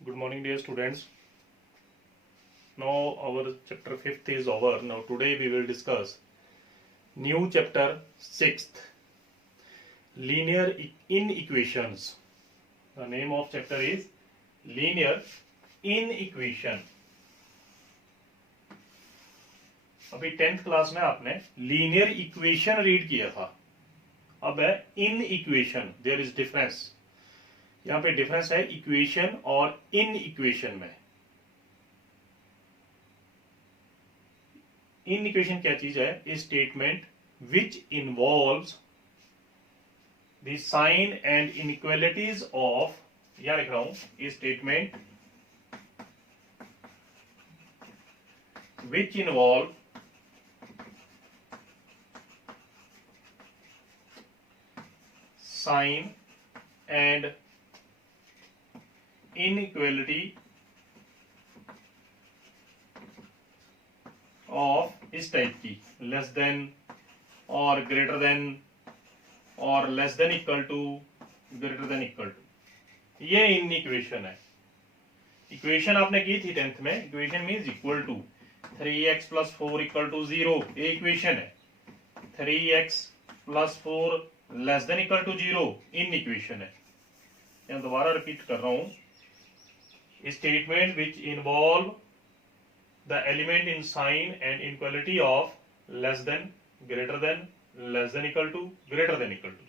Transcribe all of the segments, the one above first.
Good morning, dear students. Now our chapter 5th is over. Now today we will discuss new chapter 6th, linear inequations. The name of chapter is linear inequation. अभी 10th class में आपने linear equation read किया था. अब है inequation. There is difference. यहां पे difference है इक्वेशन और इन इक्वेशन में. इन इक्वेशन क्या चीज है? A statement which involves the sign and inequalities of, यहां लिख रहा हूं, a statement which involve sign and inequality of इस टाइप की, लेस देन और ग्रेटर देन और less than equal to, greater than equal to. ये इन इक्वेशन है. इक्वेशन आपने की थी 10th में. Equation means equal to 3x plus 4 equal to 0. ये इक्वेशन है. 3x plus 4 less than equal to 0 inequation है. यहाँ दोबारा रिपीट कर रहा हूं. Statement which involve the element in sign and inequality of less than, greater than, less than equal to, greater than equal to.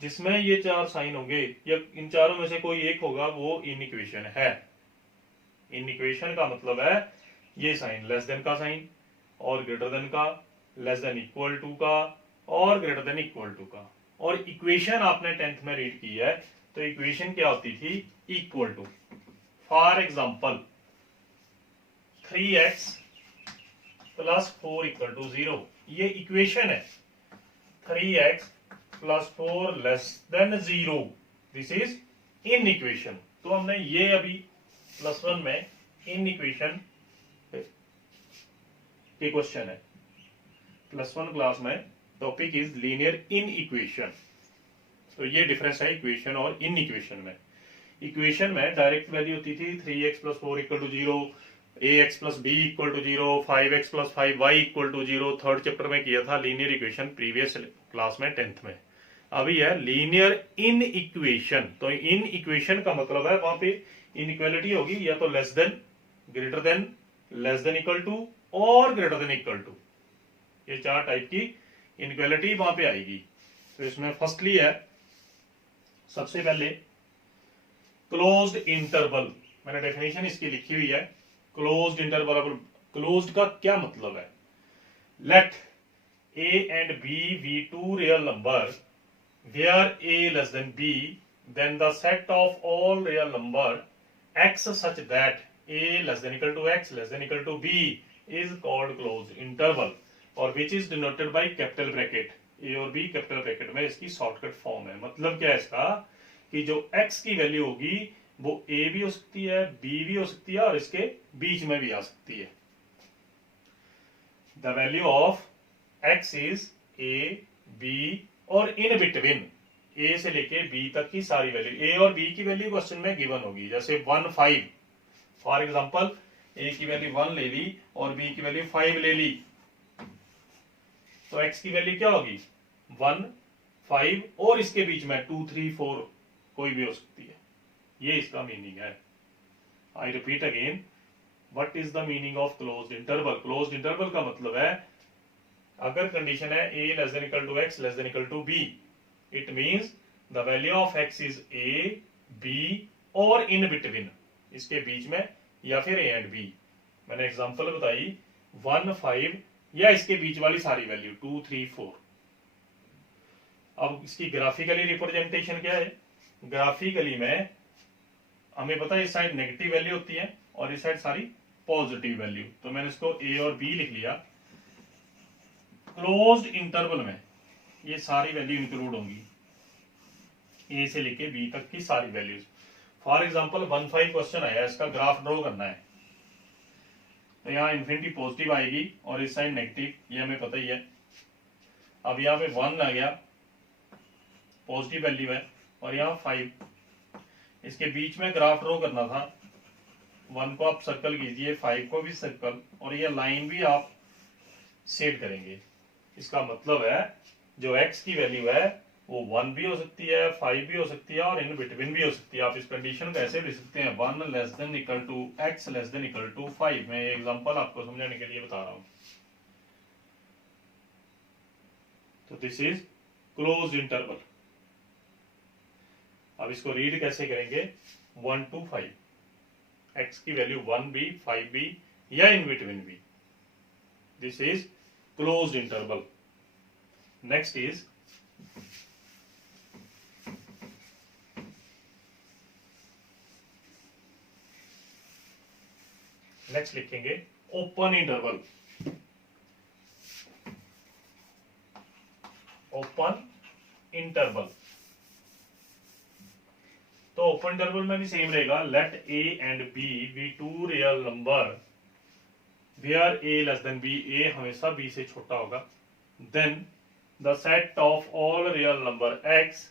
जिसमें ये चार sign होंगे या इन चारों में से कोई एक होगा, वो इन इक्वेशन है. इन इक्वेशन का मतलब है ये साइन, लेस देन का साइन और ग्रेटर देन का, लेस देन इक्वल टू का और ग्रेटर देन इक्वल टू का. और इक्वेशन आपने 10th में रीड की है, तो इक्वेशन क्या होती थी? Equal to. For example 3x plus 4 equal to 0, ये इक्वेशन है. 3x plus 4 less than 0, this is inequation. तो हमने ये अभी प्लस 1 में इन इक्वेशन के क्वेश्चन है. प्लस 1 क्लास में topic is linear inequation. तो ये डिफरेंस है इक्वेशन और इन इक्वेशन में. इक्वेशन में डायरेक्ट वैल्यू होती थी 3x plus 4 equal to 0, ax plus b equal to 0, 5x plus 5y equal to 0. Third chapter में किया था लीनियर इक्वेशन प्रीवियस क्लास में 10th में. अभी है लीनियर इन इक्वेशन. तो इन इक्वेशन का मतलब है वहां पे इनइक्वालिटी होगी या तो less than, greater than, less than equal to और ग्रेटर देन इक्वल टू. ये चार टाइप की इनइक्वालिटी वहां पे आएगी. तो इसमें फर्स्टली है सबसे पहले क्लोज्ड इंटरवल. मैंने डेफिनेशन इसकी लिखी हुई है. Closed interval. क्लोज्ड का क्या मतलब है? Let a and b be two real number where a less than b, then the set of all real number x such that a less than equal to x less than equal to b is called closed interval, और which is denoted by capital bracket. A और B capital bracket में इसकी shortcut form है. मतलब क्या है इसका? कि जो x की वैल्यू होगी वो a भी हो सकती है, b भी हो सकती है और इसके बीच में भी आ सकती है. The value of x is a, b और इन बिटवीन a से लेके b तक की सारी वैल्यू. a और b की वैल्यू क्वेश्चन में गिवन होगी. जैसे 1, 5 फॉर एग्जांपल, a की वैल्यू 1 ले ली और b की वैल्यू 5 ले ली, तो x की वैल्यू क्या होगी? 1, 5 और इसके बीच में 2, 3, 4 कोई भी हो सकती है. ये इसका मीनिंग है. I repeat again, what is the meaning of closed interval? Closed interval का मतलब है अगर कंडीशन है a less than equal to x less than equal to b, it means the value of x is a, b और in between, इसके बीच में या फिर a एंड b. मैंने एग्जांपल बताई 1, 5 या इसके बीच वाली सारी वैल्यू 2, 3, 4. अब इसकी ग्राफिकली रिप्रेजेंटेशन क्या है? ग्राफिकली में हमें पता है इस साइड नेगेटिव वैल्यू होती है और इस साइड सारी पॉजिटिव वैल्यू. तो मैंने इसको a और b लिख लिया. क्लोज्ड इंटरवल में ये सारी वैल्यू इंक्लूड होंगी, a से लेके b तक की सारी वैल्यूज. फॉर एग्जांपल 1, 5 क्वेश्चन आया, इसका ग्राफ ड्रॉ करना है. तो यहाँ इन्फिनिटी पॉजिटिव आएगी और इस साइड नेगेटिव, ये हमें पता ही है. अब यहाँ पे 1 आ गया, पॉजिटिव वैल्यू है, और यहाँ 5. इसके बीच में ग्राफ ड्रॉ करना था। 1 को आप सर्कल कीजिए, 5 को भी सर्कल, और ये लाइन भी आप सेट करेंगे। इसका मतलब है जो x की वैल्यू है वो 1 भी हो सकती है, 5 भी हो सकती है, और इन बिटवीन भी हो सकती है। आप इस कंडीशन को ऐसे लिख सकते हैं 1 less than equal to x less than equal to 5। मैं ये एग्जांपल आपको समझाने के लिए बता रहा हूं। तो दिस इज क्लोज्ड इंटरवल। अब इसको रीड कैसे करेंगे? 1 to 5, x की वैल्यू 1 भी, 5 भी, या इन बिटवीन भी। This is closed interval. Next is next लिखेंगे ओपन इंटरवल। ओपन इंटरवल, तो ओपन इंटरवल में भी सेम रहेगा। Let a and b be two real number where a less than b, a हमेशा b से छोटा होगा। Then the set of all real number x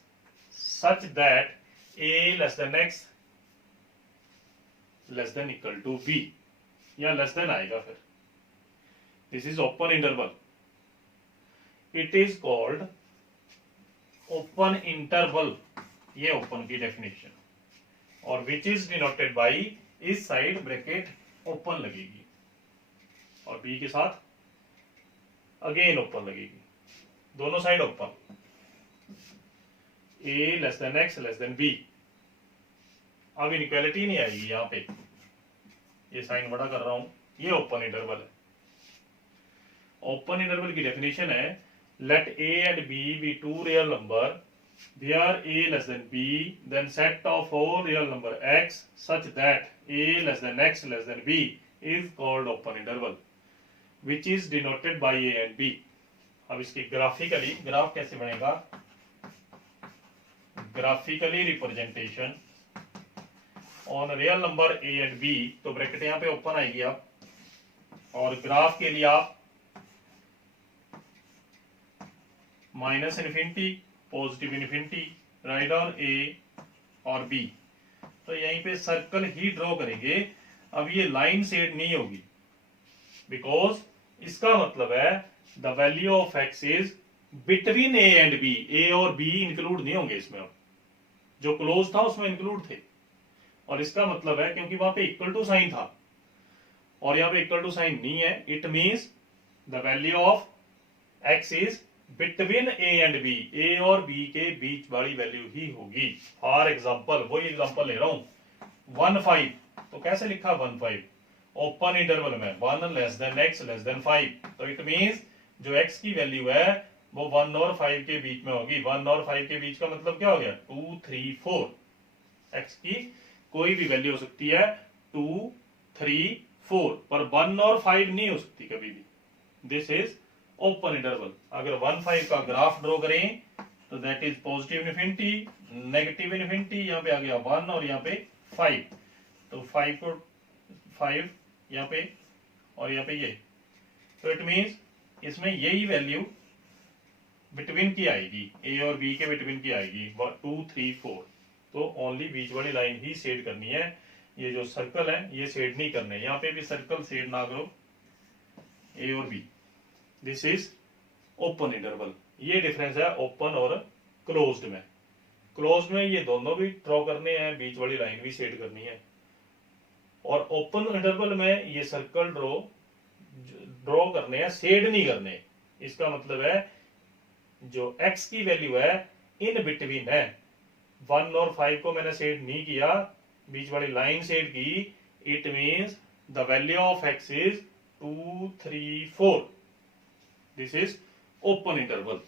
such that a less than x less than equal to b, या less than आएगा फिर। This is open interval. It is called open interval, ये open की definition, और which is denoted by, इस side bracket open लगेगी और B के साथ अगेन ओपन लगेगी, दोनों side open. A less than X less than B. अब इनइक्वालिटी नहीं आएगी यहां पे, ये साइन बड़ा कर रहा हूं, ये ओपन इंटरवल है। ओपन इंटरवल की डेफिनेशन है let a and b be two real number where a less than b, then set of all real number x such that a less than x less than b is called open interval, which is denoted by a and b. अब इसकी graphically, graph कैसे बनेगा? Graphically representation on real number a and b, तो bracket यहाँ पे open आएगी आप, और ग्राफ के लिए आप minus infinity, positive infinity, right on A और बी। तो यहीं पे सर्कल ही ड्रॉ करेंगे। अब ये लाइन सेड नहीं होगी, बिकॉज इसका मतलब है the value of X is between A and B. A और बी इंक्लूड नहीं होंगे इसमें, अब जो क्लोज था उसमें इंक्लूड थे, और इसका मतलब है क्योंकि वहां पे इक्वल टू साइन था और यहाँ पे इक्वल टू साइन नहीं है, it means the value of X is between A and B, A और बी के बीच वाली वैल्यू ही होगी। फॉर एग्जाम्पल, वही एग्जाम्पल ले रहा हूं, 1 5, तो कैसे लिखा 1 5? ओपन इंटरवल में 1 less than X less than 5, तो इट मीन्स जो एक्स की वैल्यू है वो 1 और 5 के बीच में होगी। 1 और 5 के बीच का मतलब क्या हो गया? 2 3 4। एक्स की कोई भी वैल्यू हो सकती है 2 3 4, पर 1 और 5 नहीं हो सकती कभी भी। This is open interval. अगर 1 5 का ग्राफ ड्रॉ करें तो that is positive infinity, negative infinity, यहाँ पे आ गया 1 और यहाँ पे 5, तो 5 को 5 यहाँ पे और यहाँ पे ये, तो इट मीन्स इसमें यही वैल्यू बिटवीन की आएगी, ए और बी के बिटवीन की आएगी 2 3 4। तो ओनली बीच वाली लाइन ही शेड करनी है, ये जो सर्कल है ये शेड नहीं करने, यहाँ पे भी सर्कल शेड ना करो, ए और B. This is open interval. ये डिफरेंस है ओपन और क्लोज्ड में। क्लोज्ड में ये दोनों भी ड्रॉ करने हैं, बीच वाली लाइन भी शेड करनी है, और ओपन इंटरवल में ये सर्कल ड्रॉ करने हैं, शेड नहीं करने। इसका मतलब है जो x की वैल्यू है इन बिटवीन है, 1 और 5 को मैंने शेड नहीं किया, बीच वाली लाइन शेड की, it means the value of x is 2 3 4। This is open interval.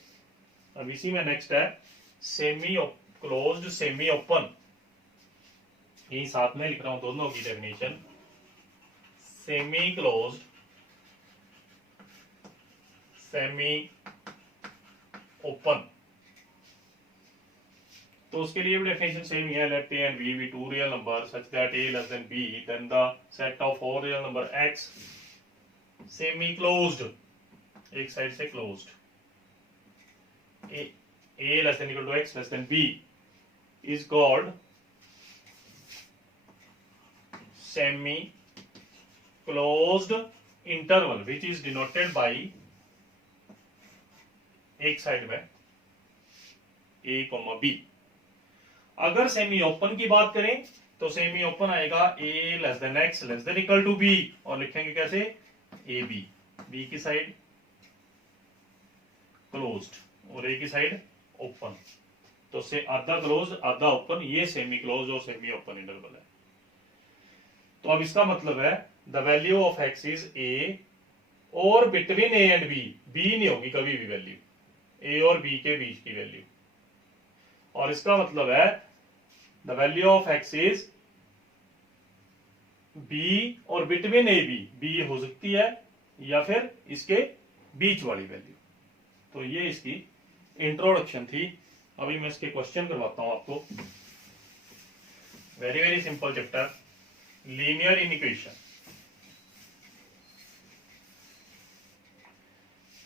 अब इसी में नेक्स्ट है सेमी क्लोज्ड, सेमी ओपन। ये साथ में लिख रहा हूं दोनों की definition. Semi closed, semi open, तो उसके लिए भी डेफिनेशन सेम ही है। Let A and B two real number such that A less than B, then the set of all real number X semi closed, एक साइड से closed, A less than equal to X less than B is called semi closed interval which is denoted by, एक side में A comma B. अगर semi open की बात करें तो semi open आएगा A less than X less than equal to B, और लिखेंगे कैसे, ए बी, बी की साइड क्लोज्ड और ए की साइड ओपन, तो से आधा क्लोज आधा ओपन, ये सेमी क्लोज और सेमी ओपन इंटरवल है। तो अब इसका मतलब है the value of X is A और between A and B, B नहीं होगी कभी भी वैल्यू, ए और बी के बीच की वैल्यू। और इसका मतलब है the value of X is B और बिटवीन ए बी, बी हो सकती है या फिर इसके बीच वाली वैल्यू। तो ये इसकी इंट्रोडक्शन थी। अभी मैं इसके क्वेश्चन करवाता हूं आपको। Very very simple chapter, linear inequation.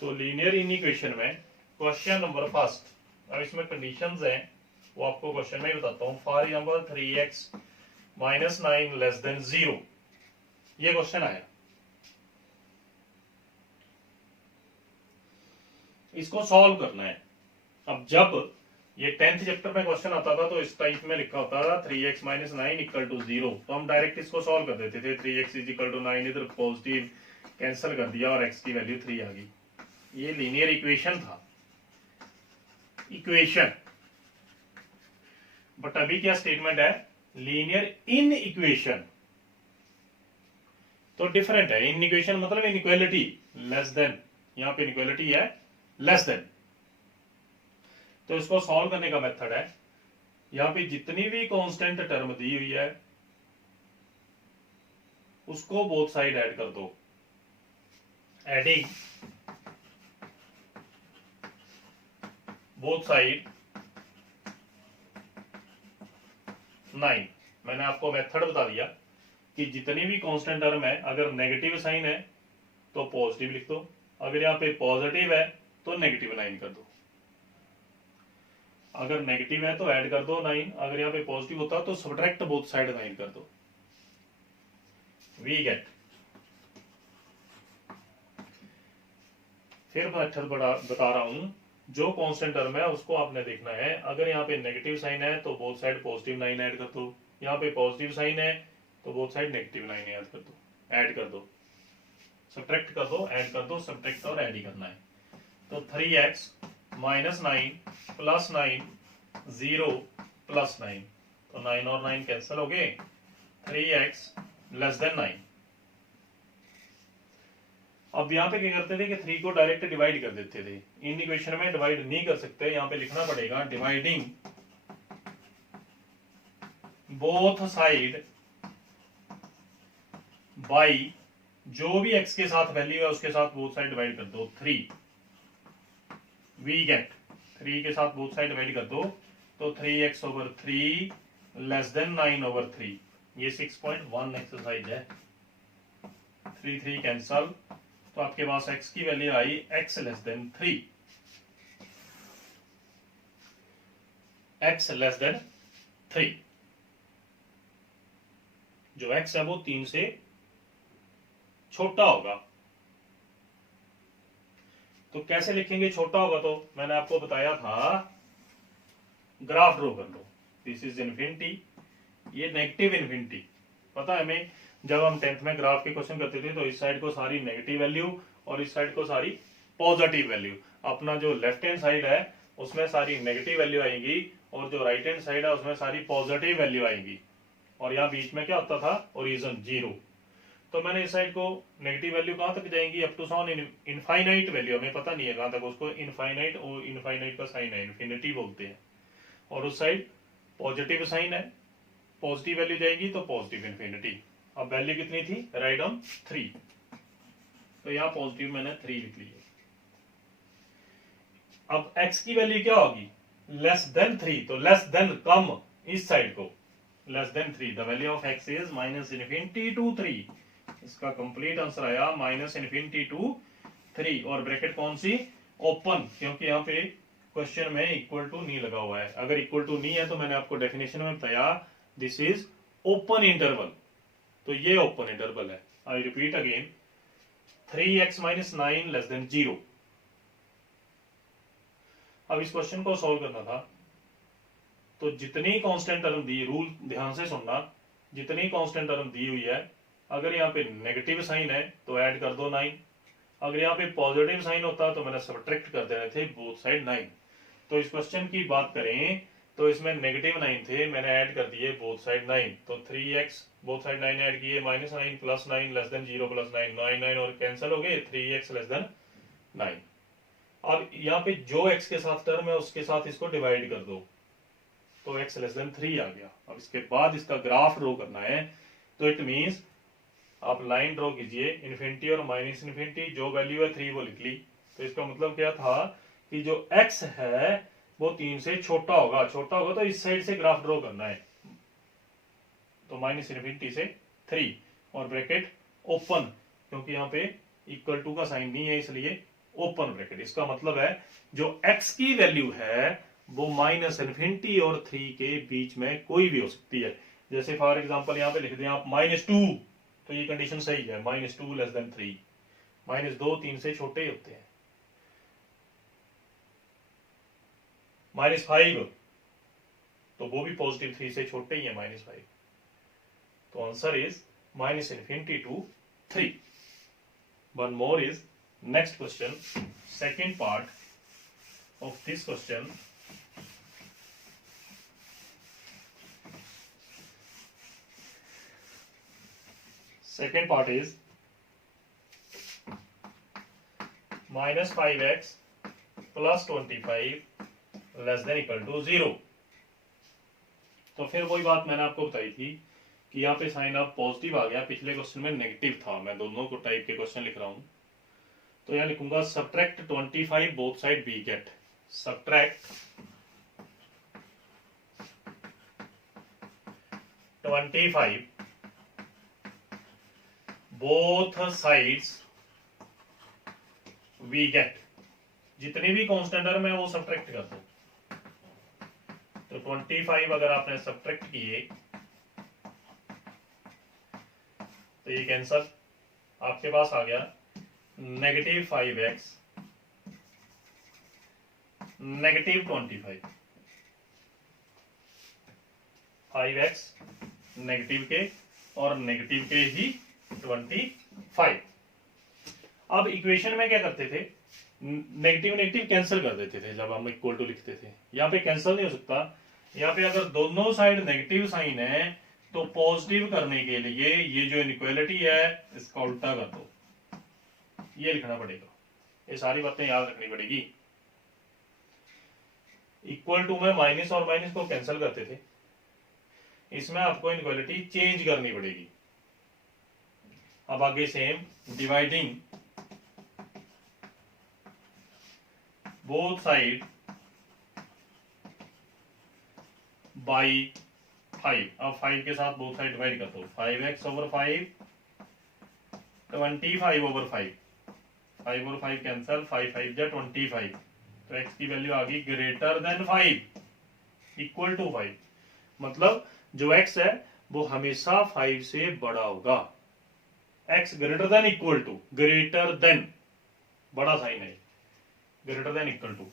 तो लीनियर इनइक्वेशन में क्वेश्चन नंबर फर्स्ट, अब इसमें कंडीशंस हैं वो आपको क्वेश्चन में ही बताता हूं। For example 3x minus 9 less than 0, ये क्वेश्चन आया। इसको सॉल्व करना है। अब जब ये 10th चैप्टर में क्वेश्चन आता था तो इस टाइप में लिखा होता था 3x माइनस 9 इक्वल टू 0, तो हम डायरेक्ट इसको सॉल्व कर देते थे। 3x इज इक्वल टू 9, इधर पॉजिटिव कैंसिल कर दिया और x की वैल्यू 3 आ गई। ये लीनियर इक्वेशन था, इक्वेशन। बट अभी क्या स्टेटमेंट है, लीनियर इन इक्वेशन। तो डिफरेंट है। इन इक्वेशन मतलब इनइक्वालिटी, लेस देन, यहां पे इनइक्वालिटी है लेस देन। तो इसको सॉल्व करने का मेथड है, यहां पे जितनी भी कांस्टेंट टर्म दी हुई है उसको बोथ साइड ऐड कर दो। Adding both side 9। मैंने आपको मेथड बता दिया कि जितनी भी कांस्टेंट टर्म है, अगर नेगेटिव साइन है तो पॉजिटिव लिख दो, अगर यहाँ पे पॉजिटिव है तो नेगेटिव 9 कर दो। अगर नेगेटिव है तो ऐड कर दो 9, अगर यहाँ पे पॉजिटिव होता तो सब्ट्रैक्ट बोथ साइड 9 कर दो। वी गेट, फिर मेथड बता रहा हूं, जो कांस्टेंट टर्म है उसको आपने देखना है। अगर यहाँ पे नेगेटिव साइन है तो बोथ साइड पॉजिटिव 9 ऐड कर दो, यहाँ पे पॉजिटिव साइन है तो बोथ साइड नेगेटिव 9 ऐड कर दो, सब्ट्रैक्ट कर दो, ऐड कर दो, सब्ट्रैक्ट और ऐड ही करना है। तो 3x माइनस 9 प्लस 9 0 प्लस 9, तो 9 और 9 कैंसिल हो गए, 3x लेस देन 9। अब यहाँ पे क्या करते थे कि 3 को डायरेक्ट डिवाइड कर देते थे। इन इक्वेशन में डिवाइड नहीं कर सकते, यहाँ पे लिखना पड़ेगा डिवाइडिंग बोथ साइड बाई, जो भी x के साथ वैल्यू है उसके साथ बोथ साइड डिवाइड कर दो 3। वी गेट, 3 के साथ बोथ साइड डिवाइड कर दो तो 3x over 3 less then 9 over 3। ये 6.1 एक्सरसाइज है। 3 3 कैंसल, तो आपके पास x की वैल्यू आई x less than 3, x less than 3। जो x है वो 3 से छोटा होगा। तो कैसे लिखेंगे छोटा होगा, तो मैंने आपको बताया था ग्राफ ड्रॉ कर लो। दिस इज इन्फिनिटी, ये नेगेटिव इन्फिनिटी। पता है हमें, जब हम 10th में ग्राफ के क्वेश्चन करते थे तो इस साइड को सारी नेगेटिव वैल्यू और इस साइड को सारी पॉजिटिव वैल्यू। अपना जो लेफ्ट हैंड साइड है उसमें सारी नेगेटिव वैल्यू आएगी और जो राइट हैंड साइड है उसमें सारी पॉजिटिव वैल्यू आएगी। और यहाँ बीच में क्या होता था, ओरिजिन 0। तो मैंने इस साइड को नेगेटिव वैल्यू कहां तक जाएंगी, up to so on infinite value, हमें पता नहीं है कहां तक, उसको इनफाइनाइट, और इनफाइनाइट का साइन है इन्फिनिटी बोलते हैं। और उस साइड पॉजिटिव साइन है, पॉजिटिव वैल्यू जाएगी तो पॉजिटिव इन्फिनिटी। अब वैल्यू कितनी थी, राइट डाउन 3, तो यहाँ पॉजिटिव मैंने 3 लिख ली है। अब x की वैल्यू क्या होगी, लेस देन 3, तो लेस देन कम इस साइड को, less than 3। The value of x is minus infinity to 3। इसका कंप्लीट आंसर आया माइनस इन्फिनिटी टू 3। और ब्रैकेट कौन सी, ओपन, क्योंकि यहाँ पे क्वेश्चन में इक्वल टू नहीं लगा हुआ है। अगर इक्वल टू नहीं है तो मैंने आपको डेफिनेशन में बताया दिस इज ओपन इंटरवल। तो ये ओपन इंटरवल है। I repeat again, 3x minus 9 less than 0। अब इस क्वेश्चन को सॉल्व करना था, तो जितनी कांस्टेंट टर्म दी, रूल ध्यान से सुनना, जितनी कांस्टेंट टर्म दी हुई है, अगर यहाँ पे नेगेटिव साइन है तो ऐड कर दो 9, अगर यहाँ पे पॉजिटिव साइन होता तो मैंने सब्ट्रैक्ट कर देने थे बोथ साइड 9। तो इस क्वेश्चन की बात करें तो इसमें नेगेटिव 9 थे, मैंने ऐड कर दिए बोथ साइड 9, तो 3x बोथ साइड 9 ऐड किए, minus 9 plus 9 less than 0 plus 9, 9 और कैंसिल हो गए, 3x लेस देन 9। अब यहाँ पे जो x के साथ टर्म है उसके साथ इसको डिवाइड कर दो, तो x लेस देन 3 आ गया। अब इसके बाद इसका ग्राफ ड्रॉ करना है, तो इट मीन्स आप लाइन ड्रॉ कीजिए, इन्फिनिटी और माइनस इन्फिनिटी, जो वैल्यू है 3 वो लिख ली। तो इसका मतलब क्या था कि जो x है वो 3 से छोटा होगा, छोटा होगा तो इस साइड से ग्राफ ड्रॉ करना है, तो माइनस इन्फिनिटी से 3 और ब्रैकेट ओपन, क्योंकि यहाँ पे इक्वल टू का साइन नहीं है इसलिए ओपन ब्रैकेट। इसका मतलब है जो x की वैल्यू है वो माइनस इन्फिनिटी और 3 के बीच में कोई भी हो सकती है। जैसे फॉर एग्जांपल यहाँ पे लिख दें आप -2, तो ये कंडीशन सही है, -2 लेस देन 3, -2 3 से छोटे ही होते हैं। -5 तो वो भी पॉजिटिव 3 से छोटे ही है, -5। तो answer is minus infinity to 3। One more is next question, second part of this question. Second part is minus 5x plus 25 less than equal to 0। तो फिर वही बात मैंने आपको बताई थी कि यहाँ पे साइन अब पॉजिटिव आ गया, पिछले क्वेश्चन में नेगेटिव था। मैं दोनों को टाइप के क्वेश्चन लिख रहा हूं, तो यहाँ लिखूंगा subtract 25 both side we get, subtract 25 both sides we get, जितने भी कांस्टेंट टर्म है वो सब्ट्रैक्ट कर दो। तो 25 अगर आपने सब्ट्रैक्ट किए तो ये कैंसर, आपके पास आ गया negative 5x negative 25, 5x negative के और नेगेटिव के ही 25। अब इक्वेशन में क्या करते थे, नेगेटिव नेगेटिव कैंसिल कर देते थे जब हम इक्वल टू लिखते थे। यहाँ पे कैंसिल नहीं हो सकता, यहाँ पे अगर दोनों साइड नेगेटिव साइन है तो पॉजिटिव करने के लिए ये जो इनइक्वालिटी है इसका उल्टा कर दो, ये लिखना पड़ेगा। ये सारी बातें याद रखनी पड़ेगी। इक्वल टू में माइनस और माइनस को कैंसिल करते थे, इसमें आपको इनइक्वालिटी चेंज करनी पड़ेगी। अब आगे same, dividing both side by 5। अब 5 के साथ बोथ साइड डिवाइड कर दो, 5x ओवर 5, 25 ओवर 5, 5 और 5 कैंसल, 5 5 जा 25, तो x की वैल्यू आ गई ग्रेटर देन 5, इक्वल टू 5। मतलब जो x है वो हमेशा 5 से बड़ा होगा। x greater than equal to, greater than बड़ा साइन है, ग्रेटर देन इक्वल टू,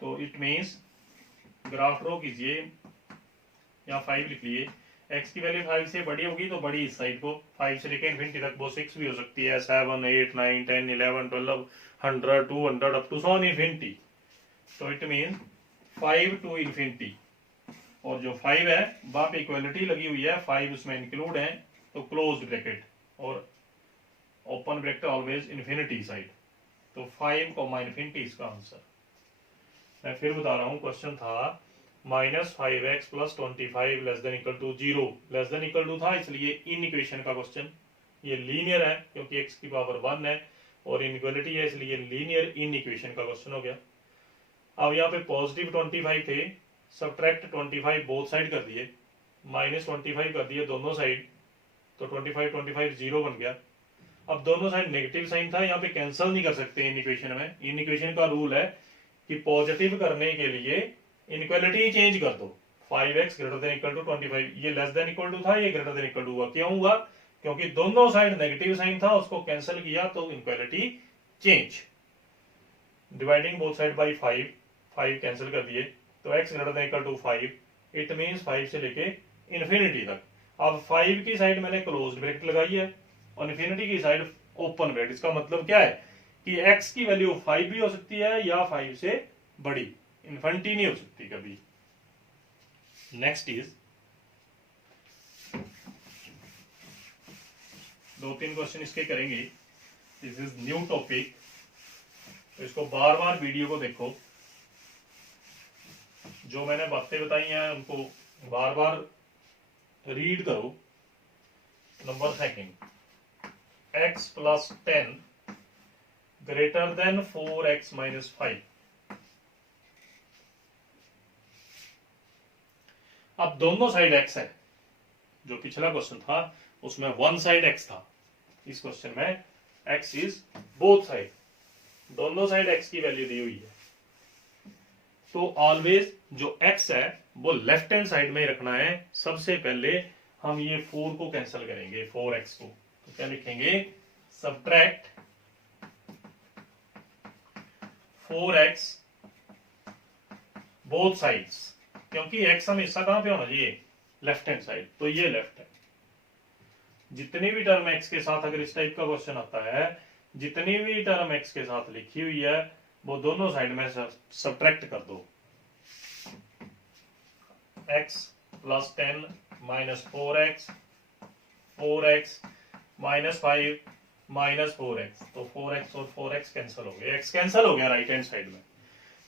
तो इट मीन्स ग्राफ ड्रॉ कीजिए, यहाँ 5 लिख लिए, x की वैल्यू 5 से बड़ी होगी तो बड़ी इस साइड को, 5 से लेकर इन्फिनिटी तक, वो 6 भी हो सकती है, 7 8 9 10 11 12 100 200 up to so on infinity. तो इट मीन्स 5 टू इन्फिनिटी, और जो 5 है वहां पे इक्वलिटी लगी हुई है, 5 उसमें इंक्लूड है, तो क्लोज ब्रैकेट और open bracket always infinity side, तो 5 को इन्फिनिटी इसका आंसर। मैं फिर बता रहा हूं, क्वेश्चन था -5x plus 25 less than equal to 0, less than equal to था इसलिए इन इक्वेशन का क्वेश्चन, ये लीनियर है क्योंकि x की पावर 1 है और इनइक्वालिटी है इसलिए लीनियर इन इक्वेशन का क्वेश्चन हो गया। अब यहाँ पे पॉजिटिव 25 थे, सब्ट्रैक्ट 25 बोथ साइड कर दिए, -25 कर दिए दोनों साइड, तो 25 25 0 बन गया। अब दोनों साइड नेगेटिव साइन था, यहाँ पे कैंसिल नहीं कर सकते इन इक्वेशन में। इन इक्वेशन का रूल है कि पॉजिटिव करने के लिए इनइक्वालिटी चेंज कर दो, 5x greater than equal to 25, ये लेस देन इक्वल टू था, ये ग्रेटर देन इक्वल टू हुआ। क्यों हुआ? क्योंकि दोनों साइड नेगेटिव साइन था, उसको कैंसिल किया तो inequality change. Dividing both side by 5 cancel कर दिए, तो x greater than equal to 5, it means 5 से लेके इन्फिनिटी तक। अब 5 की साइड मैंने क्लोज ब्रैकेट लगाई है और इन्फिनिटी की साइड ओपन ब्रैकेट। इसका मतलब क्या है कि x की वैल्यू 5 भी हो सकती है या 5 से बड़ी, इन्फिनिटी नहीं हो सकती कभी। नेक्स्ट इज 2-3 क्वेश्चन इसके करेंगे। दिस इज न्यू टॉपिक, तो इसको बार बार वीडियो को देखो, जो मैंने बातें बताई हैं उनको बार बार रीड करो। Number second, x plus 10 greater than 4x minus 5। अब दोनों साइड x है, जो पिछला क्वेश्चन था उसमें वन साइड x था, इस क्वेश्चन में x इज बोथ साइड, दोनों साइड x की वैल्यू दी हुई है। तो ऑलवेज जो x है वो लेफ्ट हैंड साइड में रखना है। सबसे पहले हम ये 4 को कैंसिल करेंगे, 4x को, तो क्या लिखेंगे? सबट्रैक्ट 4x बोथ साइड्स, क्योंकि x हमेशा कहां पे होना चाहिए? लेफ्ट हैंड साइड, तो ये लेफ्ट है। जितनी भी टर्म x के साथ, अगर इस टाइप का क्वेश्चन आता है, जितनी भी टर्म x के साथ लिखी हुई है वो दोनों साइड में सबट्रैक्ट कर दो। x plus 10 minus 4x, 4x minus 5 minus 4x, तो 4x और 4x कैंसिल हो गए, x कैंसिल हो गया राइट हैंड साइड में।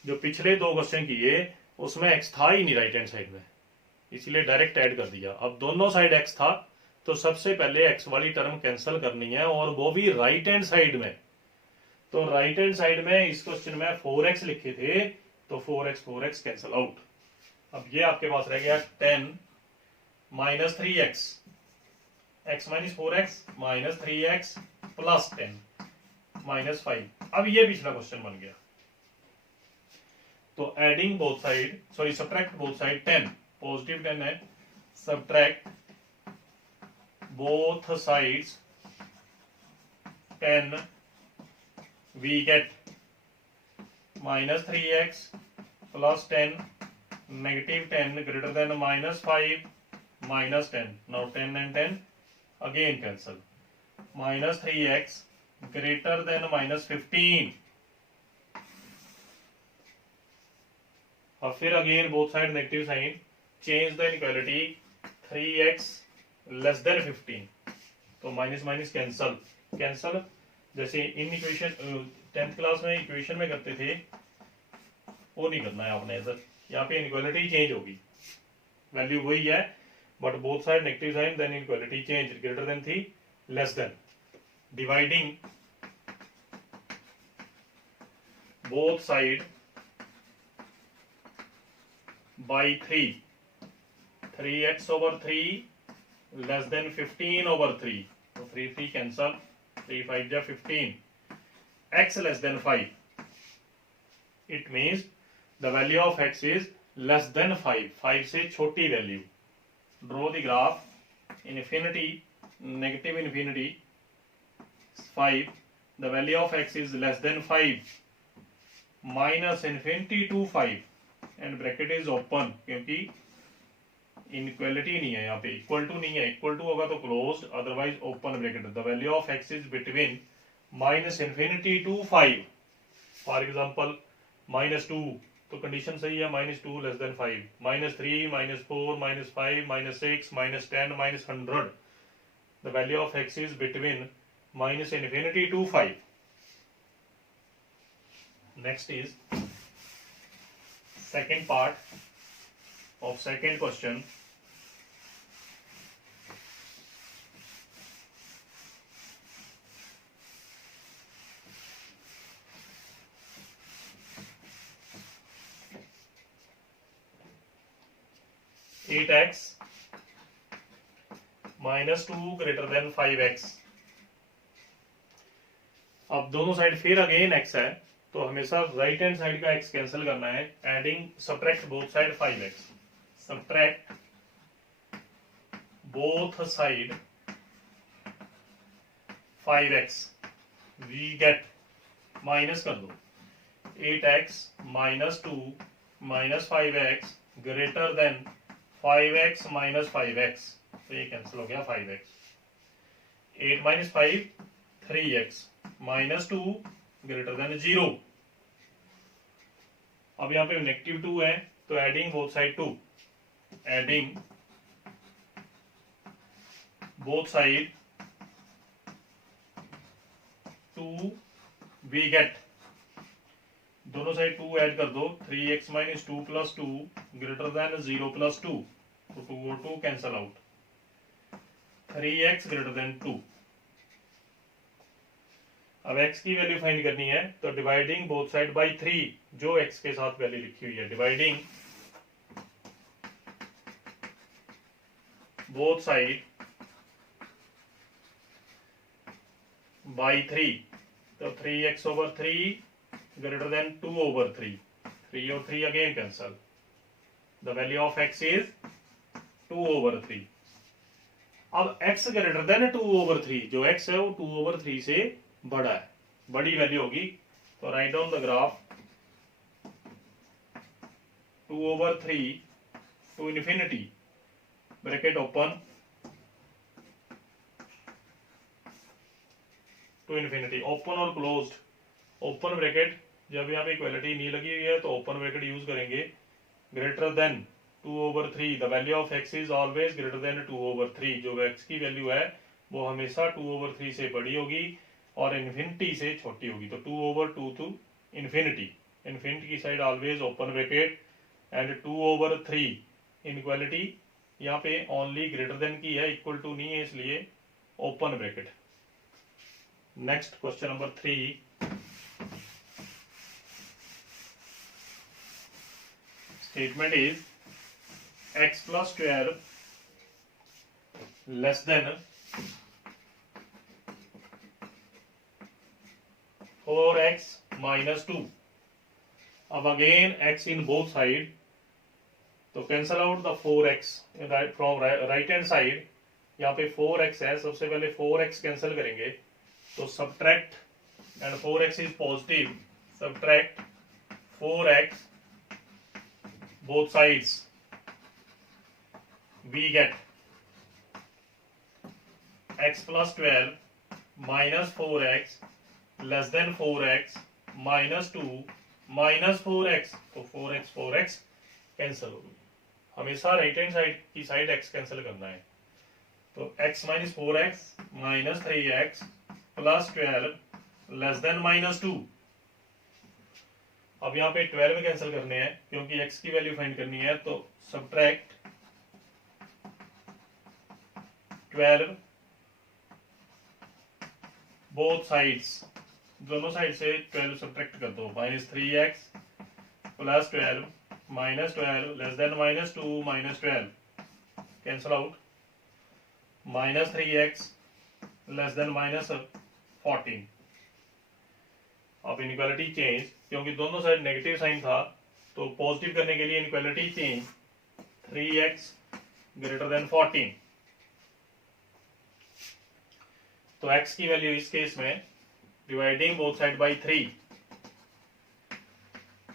जो पिछले 2 क्वेश्चन किए उसमें x था ही नहीं राइट हैंड साइड में, इसलिए डायरेक्ट ऐड कर दिया। अब दोनों साइड x था, तो सबसे पहले x वाली टर्म कैंसिल करनी है, और वो भी राइट हैंड साइड में। तो राइट हैंड साइड में इस क्वेश्चन में 4x लिखे थे, तो 4x कैंसिल आउट। अब ये आपके पास रह गया 10 minus 3x, x minus 4x minus 3x plus 10 minus 5। अब ये पिछला क्वेश्चन बन गया। तो adding both side, sorry subtract both side, 10 positive 10 है, subtract both sides 10, we get minus 3x plus 10 negative 10 greater than minus 5 minus 10. Now 10 and 10 again cancel. Minus 3x greater than minus 15. और फिर again both side negative sign, change the inequality, 3x less than 15, तो minus minus cancel, cancel जैसे inequation 10th class में equation में करते थे वो नहीं करना है आपने इधर। यहाँ पे इनइक्वालिटी चेंज होगी, वैल्यू वही है but both side negative sign, then inequality change, greater than 3 less than, dividing both side by 3, 3x over 3 less than 15 over 3, so 3 cancel, 3 5 ja 15, x less than 5, it means the value of x is less than 5, 5 से छोटी value. draw the graph, infinity negative infinity 5, the value of x is less than 5 minus infinity to 5 and bracket is open, क्योंकि inequality नहीं है यहाँ पे, equal to नहीं है, equal to होगा तो closed, otherwise open bracket. The value of x is between minus infinity to 5, for example minus 2, तो कंडीशन सही है, minus 2 less than 5, minus 3 minus 4 minus 5 minus 6 minus 10 minus 100, the value of x is between minus infinity to 5। Next is second part of second question. Eight x minus 2 greater than 5x। अब दोनों side फिर again x है, तो हमेशा right hand side का x cancel करना है, adding subtract both side 5x, subtract both side 5x, we get minus कर दो 8x minus 2 minus 5x greater than 5x minus 5x, तो ये कैंसिल हो गया 5x, 8 minus 5 3x minus 2 greater than 0। अब यहाँ पे नेगेटिव 2 है तो adding both side 2, adding both side 2 we get, दोनों साइड 2 ऐड कर दो 3x minus 2 plus 2 greater than 0 plus 2, तो 2 और 2 cancel out, 3x greater than 2। अब x की वैल्यू फाइंड करनी है तो डिवाइडिंग बोथ साइड बाय 3, जो x के साथ वैल्यू लिखी हुई है, डिवाइडिंग बोथ साइड बाय 3, तो 3x over 3 greater than 2 over 3, 3 और 3 again cancel, the value of x is 2 over 3। अब x ग्रेटर देन 2 over 3, जो x है वो 2 over 3 से बड़ा है, बड़ी वैल्यू होगी, तो right down the graph 2 over 3 to infinity, bracket open to infinity, open और क्लोज्ड, ओपन ब्रैकेट, जब यहाँ पे इक्वलिटी नहीं लगी हुई है तो ओपन ब्रैकेट यूज करेंगे, greater than 2 over 3, the value of x is always greater than 2 over 3, जो x की वैल्यू है वो हमेशा 2 over 3 से बड़ी होगी और इन्फिनिटी से छोटी होगी, तो 2 over 2 टू इन्फिनिटी, इन्फिनिटी की side always open bracket, and 2 over 3 inequality यहाँ पे ओनली ग्रेटर देन की है, इक्वल टू नहीं है, इसलिए open bracket. Next question number 3, statement is x plus 12 less than 4x minus 2। अब again x in both side, तो cancel out the 4x from right hand side, यहाँ पे 4x है, सबसे पहले 4x कैंसिल करेंगे, तो subtract, and 4x is positive, subtract 4x both sides, we get x plus 12 minus 4x less than 4x minus 2 minus 4x, तो 4x cancel हो गई, हमेशा राइट हैंड साइड की साइड x कैंसिल करना है, तो x minus 4x minus 3x plus 12 less than minus 2। अब यहाँ पे 12 कैंसिल करने हैं क्योंकि x की वैल्यू फाइंड करनी है, तो सब्ट्रैक्ट 12 बोथ साइड्स, दोनों साइड से 12 सब्ट्रैक्ट कर दो, minus 3x plus 12 minus 12 less than minus 2 minus 12 cancel out, minus 3x less then minus 14। अब इनइक्वालिटी चेंज, क्योंकि दोनों साइड नेगेटिव साइन था तो पॉजिटिव करने के लिए inequality change, 3x greater than 14, तो x की वैल्यू इस केस में dividing both side by 3,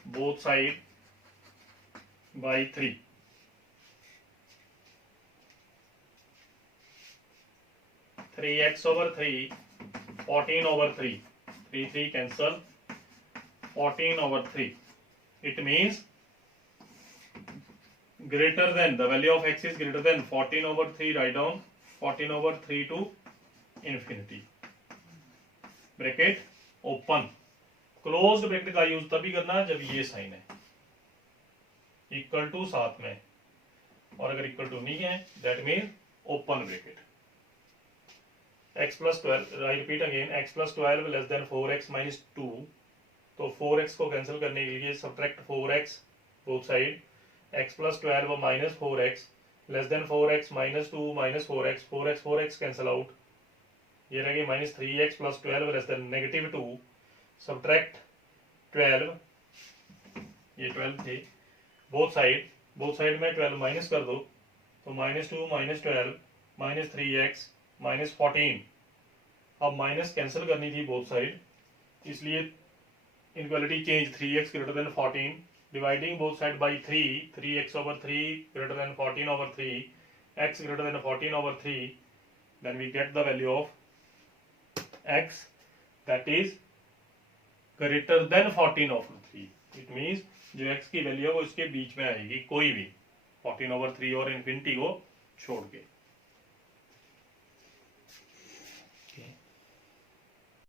both side by 3, three x over 3 14 over 3, 3 cancel, 14 over 3, it means greater than, the value of x is greater than 14 over 3, write down 14 over 3 to infinity, bracket open, closed bracket का use तभी करना जब ये sign है equal to साथ में, और अगर इक्वल टू नहीं है that mean open bracket. x plus 12, I repeat again, x plus 12 less than 4x minus 2, तो 4x को कैंसिल करने के लिए subtract 4x both side, x plus 12 minus 4x less than 4x minus 2 minus 4x cancel out, ये रहेगी minus 3x plus 12 less than negative 2, subtract 12, ये 12 थे, both side both side में 12 माइनस कर दो, तो -2 -12 -3x -14। अब माइनस कैंसिल करनी थी बोथ साइड, इसलिए inequality change 3x greater than 14, dividing both side by 3, 3x/3 greater than 14/3, x greater than 14/3, then we get the value of x that is greater than 14/3। it means जो x की value है वो इसके बीच में आएगी, कोई भी 14/3 और इन्फिनिटी को छोड़ के।